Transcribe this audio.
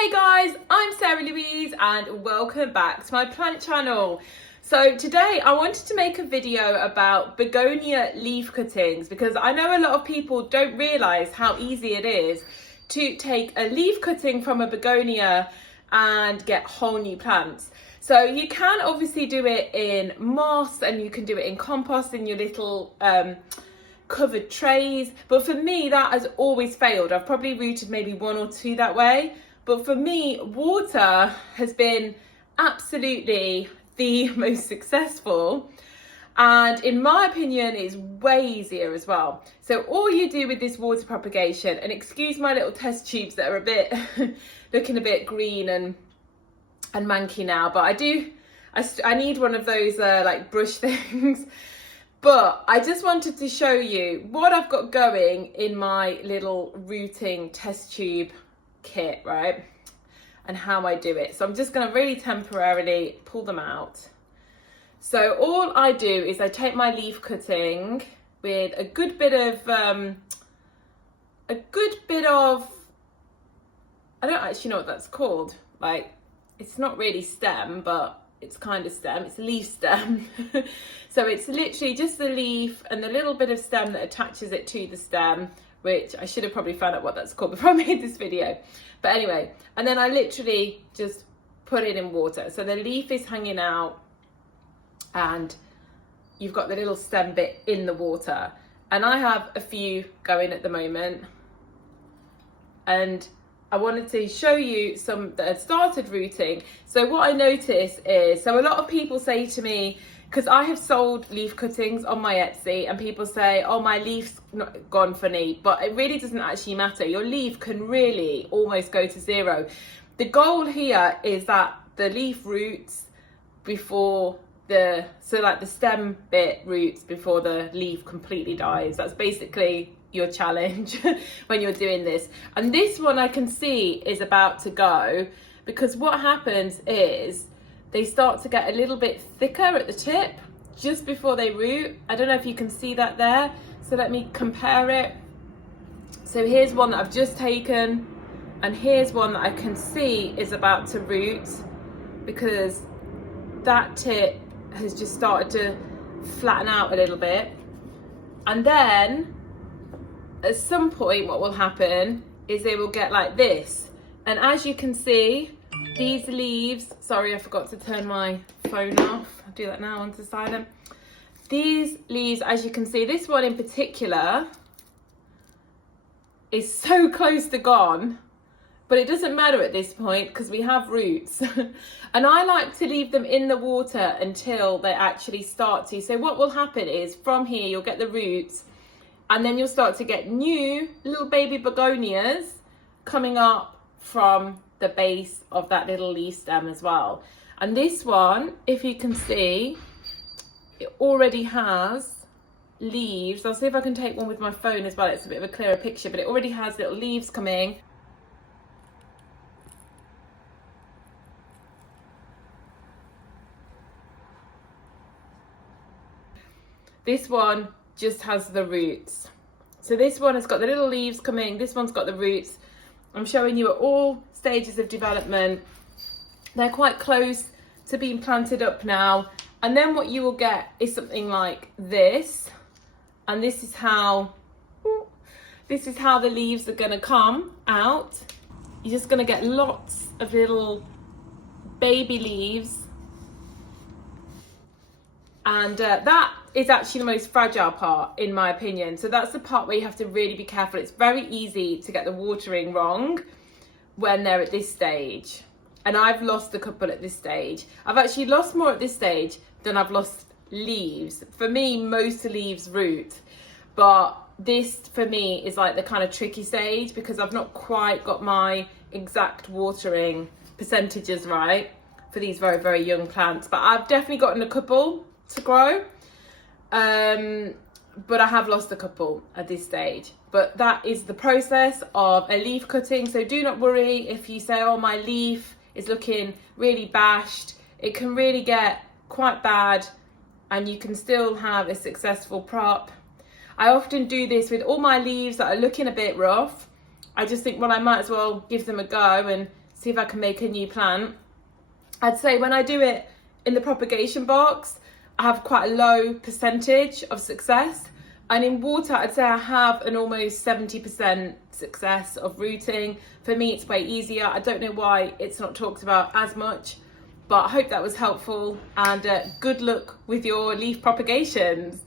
Hey guys, I'm Sarah Louise and welcome back to my plant channel. So today I wanted to make a video about begonia leaf cuttings because I know a lot of people don't realise how easy it is to take a leaf cutting from a begonia and get whole new plants. So you can obviously do it in moss and you can do it in compost in your little covered trays, but for me that has always failed. I've probably rooted maybe one or two that way, but for me water has been absolutely the most successful, and in my opinion it's way easier as well. So all you do with this water propagation, and excuse my little test tubes that are a bit looking a bit green and manky now, but I need one of those like brush things. But I just wanted to show you what I've got going in my little rooting test tube kit, right? And how I do it. So I'm just going to really temporarily pull them out. So all I do is I take my leaf cutting with a good bit of, I don't actually know what that's called. Like, it's not really stem, but it's kind of stem, it's a leaf stem. So it's literally just the leaf and the little bit of stem that attaches it to the stem, which I should have probably found out what that's called before I made this video. But anyway, and then I literally just put it in water. So the leaf is hanging out and you've got the little stem bit in the water. And I have a few going at the moment. And I wanted to show you some that had started rooting. So what I notice is, so a lot of people say to me, because I have sold leaf cuttings on my Etsy, and people say, oh, my leaf's not gone funny, but it really doesn't actually matter. Your leaf can really almost go to zero. The goal here is that the leaf roots before the stem bit roots before the leaf completely dies. That's basically your challenge when you're doing this. And this one I can see is about to go, because what happens is they start to get a little bit thicker at the tip just before they root. I don't know if you can see that there. So let me compare it. So here's one that I've just taken, and here's one that I can see is about to root, because that tip has just started to flatten out a little bit. And then at some point what will happen is they will get like this. And as you can see, these leaves, sorry I forgot to turn my phone off, I'll do that now onto silent. These leaves, as you can see, this one in particular is so close to gone, but it doesn't matter at this point because we have roots. And I like to leave them in the water until they actually start to. So what will happen is from here you'll get the roots, and then you'll start to get new little baby begonias coming up from the base of that little leaf stem as well. And this one, if you can see, it already has leaves. I'll see if I can take one with my phone as well. It's a bit of a clearer picture, but it already has little leaves coming. This one just has the roots. So this one has got the little leaves coming, this one's got the roots. I'm showing you at all stages of development. They're quite close to being planted up now. And then what you will get is something like this. And this is how the leaves are gonna come out. You're just gonna get lots of little baby leaves. And that is actually the most fragile part, in my opinion. So that's the part where you have to really be careful. It's very easy to get the watering wrong when they're at this stage. And I've lost a couple at this stage. I've actually lost more at this stage than I've lost leaves. For me, most leaves root. But this, for me, is like the kind of tricky stage because I've not quite got my exact watering percentages right for these very, very young plants. But I've definitely gotten a couple to grow, but I have lost a couple at this stage. But that is the process of a leaf cutting. So do not worry if you say, oh, my leaf is looking really bashed. It can really get quite bad and you can still have a successful prop. I often do this with all my leaves that are looking a bit rough. I just think, well, I might as well give them a go and see if I can make a new plant. I'd say when I do it in the propagation box, I have quite a low percentage of success. And in water, I'd say I have an almost 70% success of rooting. For me, it's way easier. I don't know why it's not talked about as much, but I hope that was helpful, and good luck with your leaf propagations.